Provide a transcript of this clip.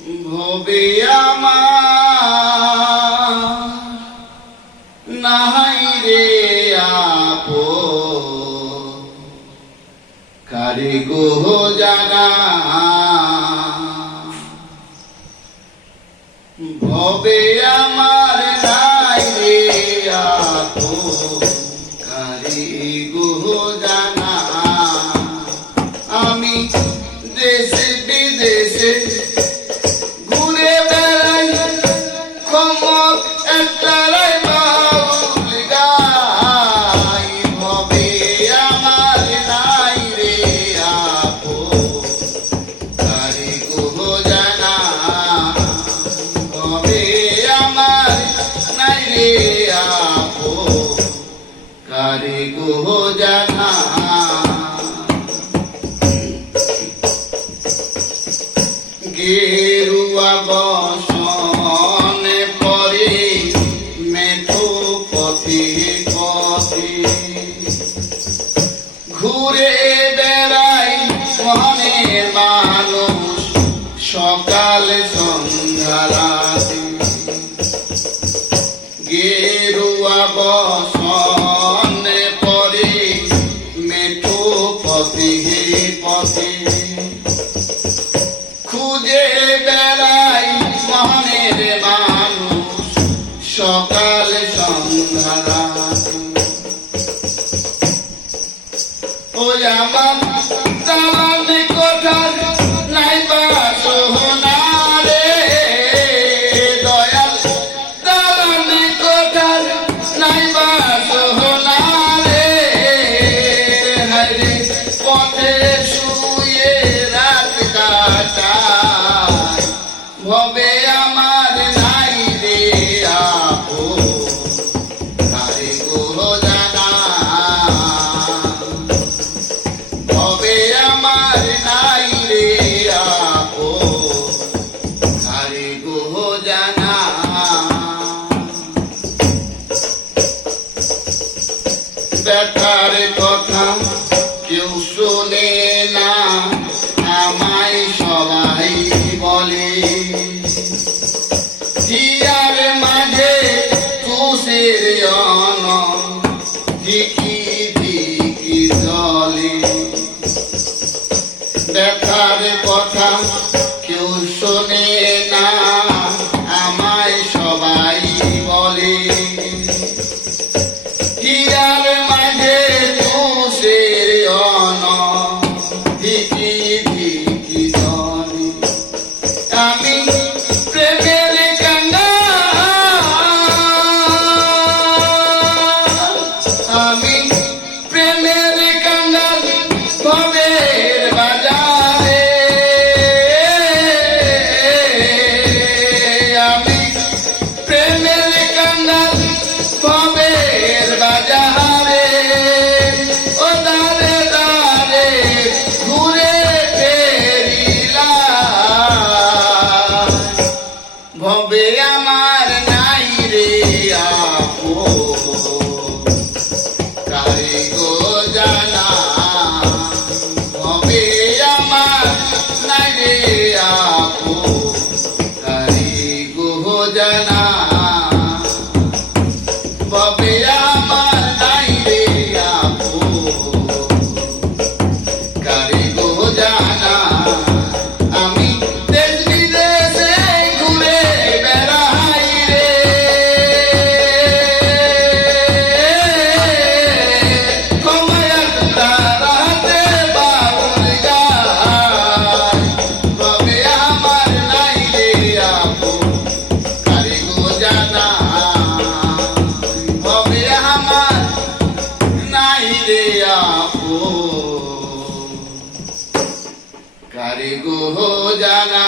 ভবে আমার নাই রে আপন কারে গো জানা ভবে আমার নাই রে আপন কারে গো জানা আমি দেশে বিদেশে ঘুরে বেড়াই খমক একটারাই বাউল গাই ভবে আমার নাই রে আপন কারে গো জানা ভবে আমার নাই রে আপন কারে গো জানা গেরুয়া বসনে পরে মেঠো পথে পথে ঘুরে বেড়াই মনের মানুষ সকাল সন্ধ্যা রাতে গেরুয়া বসনে পরে মেঠো পথে পথে খুঁজে বেড়াই মনের মানুষ সকাল সন্ধ্যা ওই আমার দালান কোঠার নাই বাসনা রে দয়াল দালান কোঠার নাই বাসনা রে হরে পথে শুয়ে রাত কাটায় ভবে আমার নাই রে আপন কারে গো জানা ভবে আমার নাই রে আপন কারে গো জানা ব্যথার কথা কেউ শোনে না আমায় সবাই বলে হিয়ার মাঝে তুষের অন ধিকি ধিকি জলে ব্যথার কথা কেউ শোনে না আমায় সবাই বলে হিয়ার মাঝে তুষের অন ধিকি ধিকি জলে আমি প্রেমের কাঙ্গাল আমি প্রেমের কাঙ্গাল ভবের বাজারে আমি প্রেমের কাঙ্গাল ভবের বাজারে ও দারে দারে ঘুরে ফেরিলাম ভবে আমার নাই রে আপন কারে গো জানা ভবে আমার নাই রে আপন কারে গো জানা ভবে আমার নাই রে আপন কারে গো জানা আমি দেশ বিদেশে ঘুরে বেড়াই রে কমায়া তারাতে বাউল গায় ভবে আমার নাই রে আপন কারে গো জানা ভবে আমার নাই রে আপন কারে গো জানা।